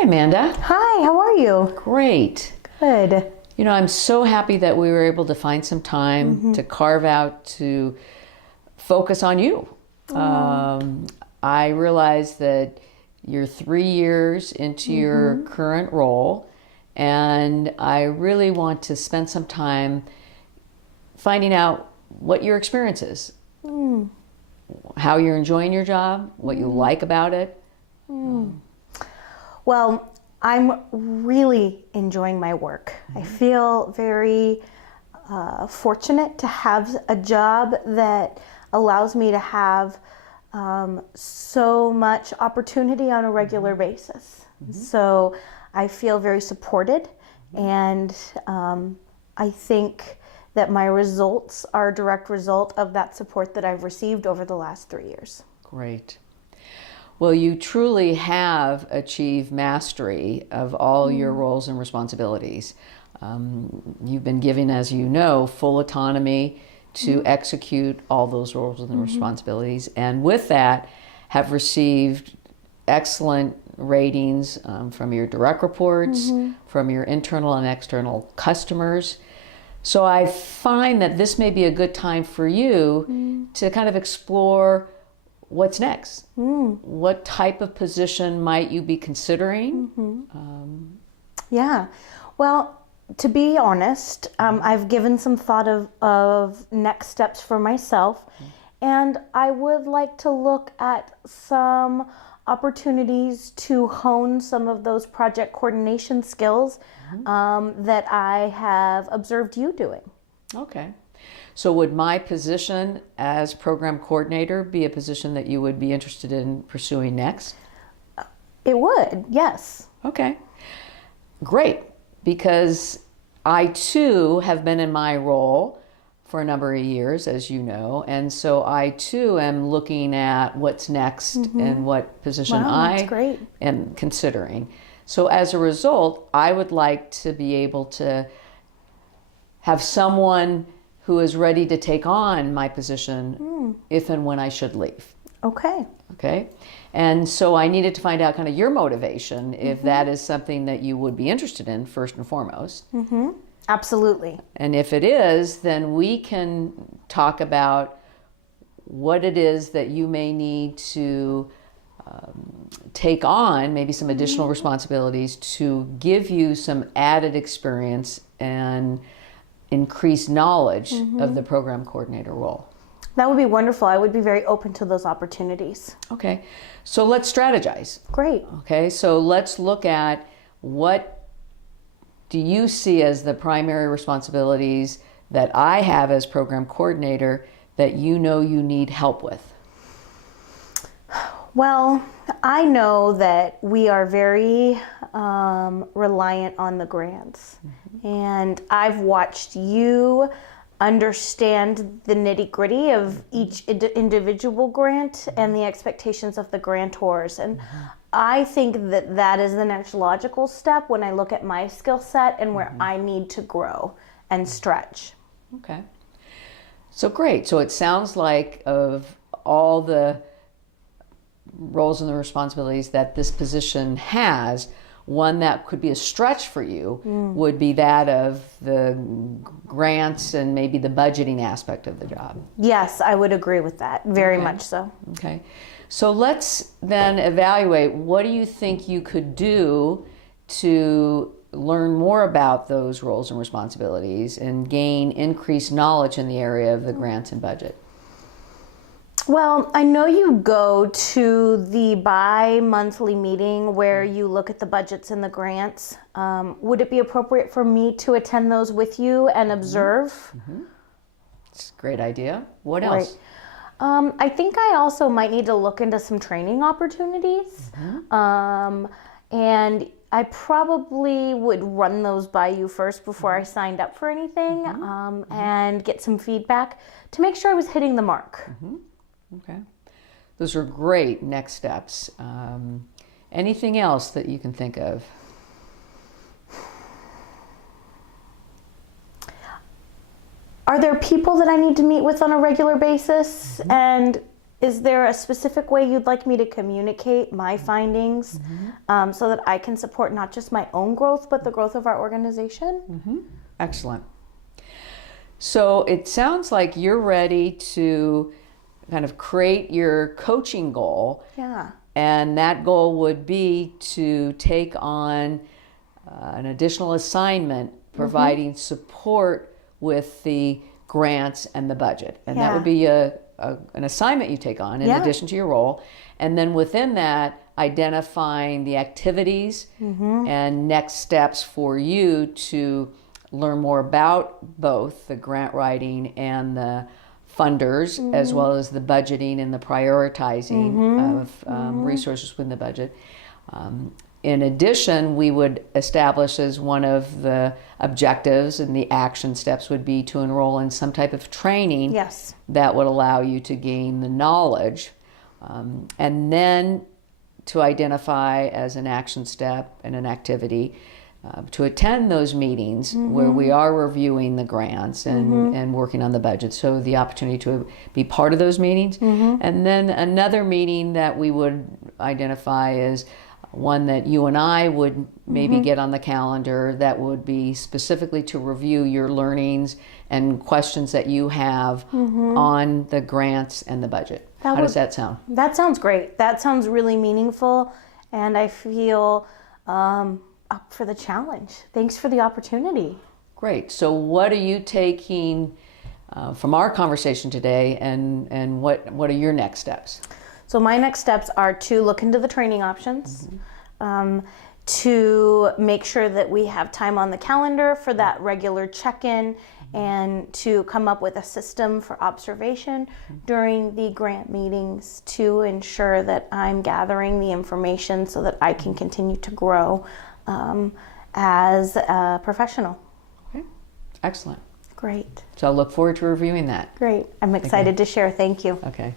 Hi, Amanda. Hi, how are you? Great. Good. You know, I'm so happy that we were able to find some time to carve out to focus on you. I realize that you're 3 years into your current role, and I really want to spend some time finding out what your experience is, how you're enjoying your job, what you like about it. Well, I'm really enjoying my work. I feel very fortunate to have a job that allows me to have so much opportunity on a regular basis. So I feel very supported, and I think that my results are a direct result of that support that I've received over the last 3 years. Great. Well, you truly have achieved mastery of all your roles and responsibilities. You've been given, as you know, full autonomy to execute all those roles and responsibilities, and with that have received excellent ratings from your direct reports, from your internal and external customers. So I find that this may be a good time for you to kind of explore what's next. What type of position might you be considering? Yeah. Well, to be honest, I've given some thought of next steps for myself, and I would like to look at some opportunities to hone some of those project coordination skills that I have observed you doing. Okay. So would my position as program coordinator be a position that you would be interested in pursuing next? It would, yes. Okay. Great. Because I too have been in my role for a number of years, as you know, and so I too am looking at what's next and what position Wow, that's great. am considering. So as a result, I would like to be able to have someone who is ready to take on my position if and when I should leave. Okay. Okay. And so I needed to find out kind of your motivation, if that is something that you would be interested in first and foremost. Absolutely. And if it is, then we can talk about what it is that you may need to take on, maybe some additional responsibilities to give you some added experience and increased knowledge of the program coordinator role. That would be wonderful. I would be very open to those opportunities. Okay, so let's strategize. Great. Okay, so let's look at what do you see as the primary responsibilities that I have as program coordinator that you know you need help with? Well, I know that we are very reliant on the grants, and I've watched you understand the nitty-gritty of each individual grant and the expectations of the grantors, and I think that that is the next logical step when I look at my skill set and where I need to grow and stretch. Okay, so great. So it sounds like of all the roles and the responsibilities that this position has, one that could be a stretch for you would be that of the grants and maybe the budgeting aspect of the job. Yes, I would agree with that. Very much so. Okay. So let's then evaluate, what do you think you could do to learn more about those roles and responsibilities and gain increased knowledge in the area of the grants and budget? Well, I know you go to the bi-monthly meeting where you look at the budgets and the grants. Would it be appropriate for me to attend those with you and observe? It's a great idea. What else? I think I also might need to look into some training opportunities. And I probably would run those by you first before I signed up for anything, and get some feedback to make sure I was hitting the mark. Okay. Those are great next steps. Anything else that you can think of? Are there people that I need to meet with on a regular basis? And Is there a specific way you'd like me to communicate my findings so that I can support not just my own growth, but the growth of our organization? Excellent. So it sounds like you're ready to kind of create your coaching goal. Yeah. And that goal would be to take on an additional assignment providing support with the grants and the budget. And that would be an assignment you take on in addition to your role. And then within that, identifying the activities and next steps for you to learn more about both the grant writing and the funders, as well as the budgeting and the prioritizing of resources within the budget. In addition, we would establish as one of the objectives and the action steps would be to enroll in some type of training that would allow you to gain the knowledge. And then to identify as an action step and an activity to attend those meetings where we are reviewing the grants and working on the budget. So the opportunity to be part of those meetings. And then another meeting that we would identify as one that you and I would maybe get on the calendar that would be specifically to review your learnings and questions that you have on the grants and the budget. How does that sound? That sounds great. That sounds really meaningful, and I feel up for the challenge. Thanks for the opportunity. Great. So what are you taking from our conversation today, and what are your next steps? So my next steps are to look into the training options, to make sure that we have time on the calendar for that regular check-in, and to come up with a system for observation during the grant meetings to ensure that I'm gathering the information so that I can continue to grow as a professional. Okay. Excellent. Great. So I look forward to reviewing that. Great. I'm excited to share. Thank you. Okay.